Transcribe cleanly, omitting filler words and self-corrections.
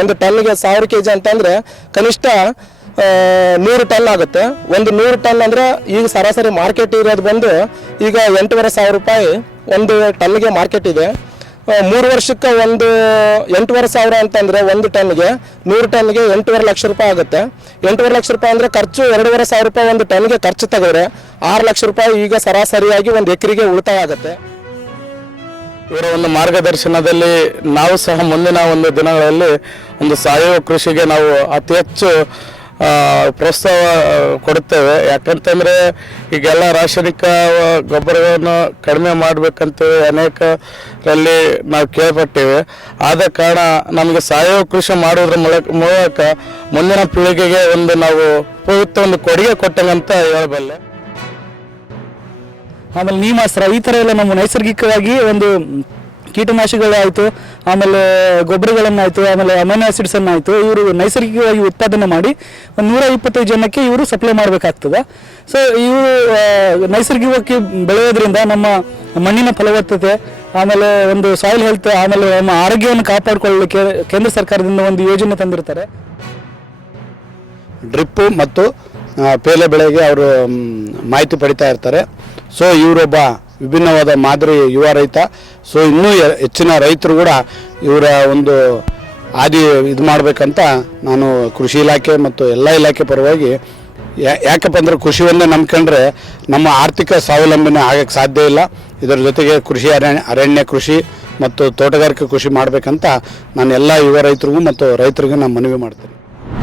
ಒಂದು ಟನ್ಗೆ 1000 kg ಅಂತಂದರೆ ಕನಿಷ್ಠ 100 ಟನ್ ಆಗುತ್ತೆ. ಒಂದು 100 ಟನ್ ಅಂದರೆ ಈಗ ಸರಾಸರಿ ಮಾರ್ಕೆಟ್ ಇರೋದು ಬಂದು ಈಗ 8,500 ರೂಪಾಯಿ ಒಂದು ಟನ್ಗೆ ಮಾರ್ಕೆಟ್ ಇದೆ. 3 ವರ್ಷಕ್ಕೆ ಒಂದು 8,500 ಅಂತಂದರೆ ಒಂದು ಟನ್ಗೆ 100 ಟನ್ಗೆ 8.5 ಲಕ್ಷ ರೂಪಾಯಿ ಆಗುತ್ತೆ. 8.5 ಲಕ್ಷ ರೂಪಾಯಿ ಅಂದರೆ ಖರ್ಚು 2,500 ರೂಪಾಯಿ ಒಂದು ಟನ್ಗೆ ಖರ್ಚು ತೆಗೆದ್ರೆ 6 ಲಕ್ಷ ರೂಪಾಯಿ ಈಗ ಸರಾಸರಿಯಾಗಿ ಒಂದು ಎಕರೆಗೆ ಉಳಿತಾಯ ಆಗುತ್ತೆ. ಇವರ ಒಂದು ಮಾರ್ಗದರ್ಶನದಲ್ಲಿ ನಾವು ಸಹ ಮುಂದಿನ ಒಂದು ದಿನಗಳಲ್ಲಿ ಒಂದು ಸಾವಯವ ಕೃಷಿಗೆ ನಾವು ಅತಿ ಹೆಚ್ಚು ಪ್ರೋತ್ಸಾಹ ಕೊಡುತ್ತೇವೆ. ಯಾಕಂತಂದರೆ ಈಗೆಲ್ಲ ರಾಸಾಯನಿಕ ಗೊಬ್ಬರಗಳನ್ನು ಕಡಿಮೆ ಮಾಡಬೇಕಂತೇಳಿ ಅನೇಕರಲ್ಲಿ ನಾವು ಕೇಳ್ಪಟ್ಟೇವೆ. ಆದ ಕಾರಣ ನಮಗೆ ಸಾವಯವ ಕೃಷಿ ಮಾಡೋದ್ರ ಮೂಲಕ ಮುಂದಿನ ಪೀಳಿಗೆಗೆ ಒಂದು ನಾವು ಉಪಯುಕ್ತ ಒಂದು ಕೊಡುಗೆ ಕೊಟ್ಟಂಗಂತ ಹೇಳಬಲ್ಲೆ. ಆಮೇಲೆ ನೀಮಾಸ್ತ್ರ ಈ ಥರ ಎಲ್ಲ ನಮ್ಮ ನೈಸರ್ಗಿಕವಾಗಿ ಒಂದು ಕೀಟನಾಶಕಗಳಾಯಿತು, ಆಮೇಲೆ ಗೊಬ್ಬರಗಳನ್ನಾಯಿತು, ಆಮೇಲೆ ಅಮೈನೋ ಆ್ಯಸಿಡ್ಸನ್ನಾಯಿತು ಇವರು ನೈಸರ್ಗಿಕವಾಗಿ ಉತ್ಪಾದನೆ ಮಾಡಿ ಒಂದು 125 ಜನಕ್ಕೆ ಇವರು ಸಪ್ಲೈ ಮಾಡಬೇಕಾಗ್ತದೆ. ಸೊ ಇವರು ನೈಸರ್ಗಿಕವಾಗಿ ಬೆಳೆಯೋದ್ರಿಂದ ನಮ್ಮ ಮಣ್ಣಿನ ಫಲವತ್ತತೆ, ಆಮೇಲೆ ಒಂದು ಸಾಯಿಲ್ ಹೆಲ್ತ್, ಆಮೇಲೆ ನಮ್ಮ ಆರೋಗ್ಯವನ್ನು ಕಾಪಾಡಿಕೊಳ್ಳಲಿಕ್ಕೆ ಕೇಂದ್ರ ಸರ್ಕಾರದಿಂದ ಒಂದು ಯೋಜನೆ ತಂದಿರ್ತಾರೆ. ಡ್ರಿಪ್ಪು ಮತ್ತು ಪೇಲೆ ಬೆಳೆಗೆ ಅವರು ಮಾಹಿತಿ ಪಡಿತಾ ಇರ್ತಾರೆ. ಸೊ ಇವರೊಬ್ಬ ವಿಭಿನ್ನವಾದ ಮಾದರಿ ಯುವ ರೈತ. ಸೊ ಇನ್ನೂ ಹೆಚ್ಚಿನ ರೈತರು ಕೂಡ ಇವರ ಒಂದು ಆದಿ ಇದು ಮಾಡಬೇಕಂತ ನಾನು ಕೃಷಿ ಇಲಾಖೆ ಮತ್ತು ಎಲ್ಲ ಇಲಾಖೆ ಪರವಾಗಿ, ಯಾಕಪ್ಪ ಅಂದರೆ ಕೃಷಿಯನ್ನೇ ನಂಬ್ಕೊಂಡ್ರೆ ನಮ್ಮ ಆರ್ಥಿಕ ಸ್ವಾವಲಂಬನೆ ಆಗಕ್ಕೆ ಸಾಧ್ಯ ಇಲ್ಲ. ಇದರ ಜೊತೆಗೆ ಕೃಷಿ ಅರಣ್ಯ ಕೃಷಿ ಮತ್ತು ತೋಟಗಾರಿಕೆ ಕೃಷಿ ಮಾಡಬೇಕಂತ ನಾನು ಎಲ್ಲ ಯುವ ರೈತರಿಗೂ ಮತ್ತು ರೈತರಿಗೂ ನಾನು ಮನವಿ ಮಾಡ್ತೇನೆ.